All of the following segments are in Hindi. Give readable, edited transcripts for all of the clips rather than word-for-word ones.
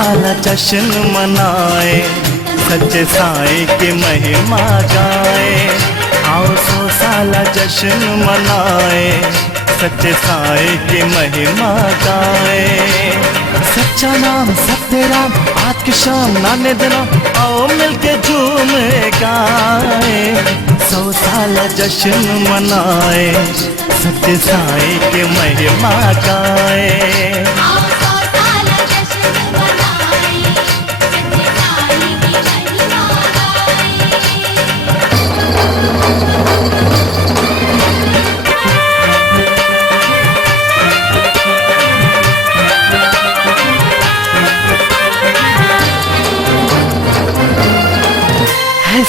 साल जश्न मनाए, सच्चे साईं की महिमा गाए। आओ 100 साल जश्न मनाए, सच्चे साईं की महिमा गाए। सच्चा नाम सत्य राम, आज की शाम नाने देना, आओ मिलके झूम गाए। 100 साल जश्न मनाए, सच्चे साईं की महिमा गाए।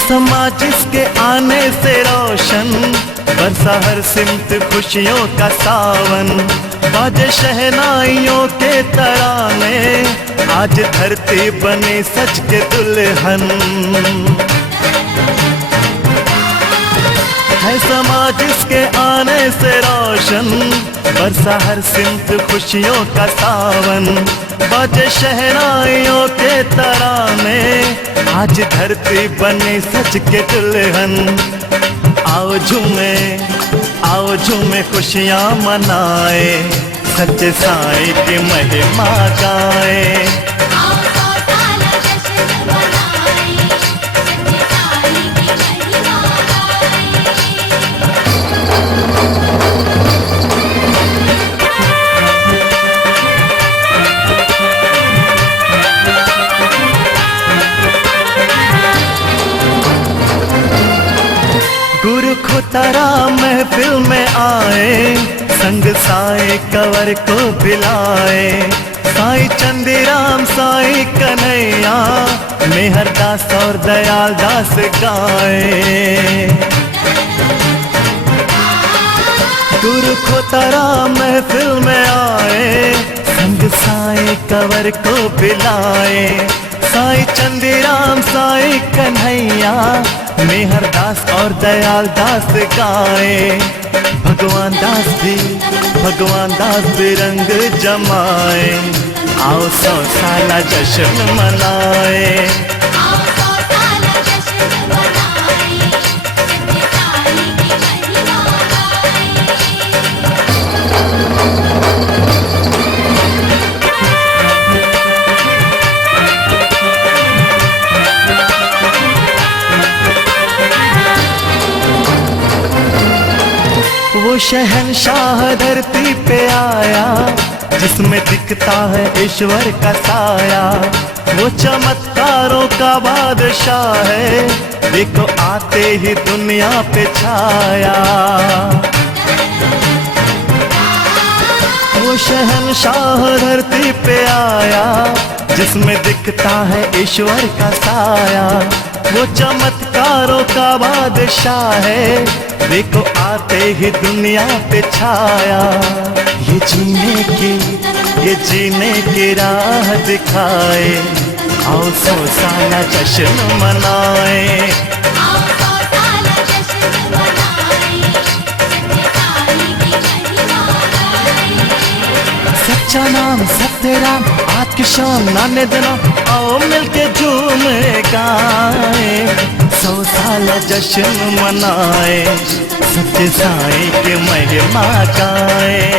समाज जिसके आने से रोशन, बरसा हर सिमत खुशियों का सावन। बाजे शहनाइयों के तराने, आज धरती बनी सच के दुल्हन। है समाज जिसके आने से रोशन, बरसा हर सिमत खुशियों का सावन। बाजे शहनाइयों के तराने, आज धरती बनी सच के दुल्हन। आओ झूमे खुशियाँ मनाए, सच्चे साईं की महिमा गाए। गुरु खुतरा महफिल में आए, संग साईं कंवर को बिलाए। साईं चंदीराम साईं कन्हैया, मेहर दास और दयाल दास गाए। गुरु खुतरा महफिल में आए, संग साईं कंवर को बिलाए। साईं चंदीराम साईं कन्हैया, मेहर दास और दयाल दास गाए। भगवान दास भी रंग जमाए, आओ 100 साल जश्न मनाए। वो शहंशाह धरती पे आया, जिसमें दिखता है ईश्वर का साया। वो चमत्कारों का बादशाह है, देखो आते ही दुनिया पे छाया। वो शहंशाह धरती पे आया, जिसमें दिखता है ईश्वर का साया। वो चमत्कारों का बादशाह है, देखो आते ही दुनिया पे छाया। ये जीने की राह दिखाए, आओ 100 साल जश्न मनाए। सच्चा नाम सत्य राम, आज की शाम नाने देना, आओ मिलके झूम गाए। 100 साल जश्न मनाए, सच्चे साईं की महिमा गाए।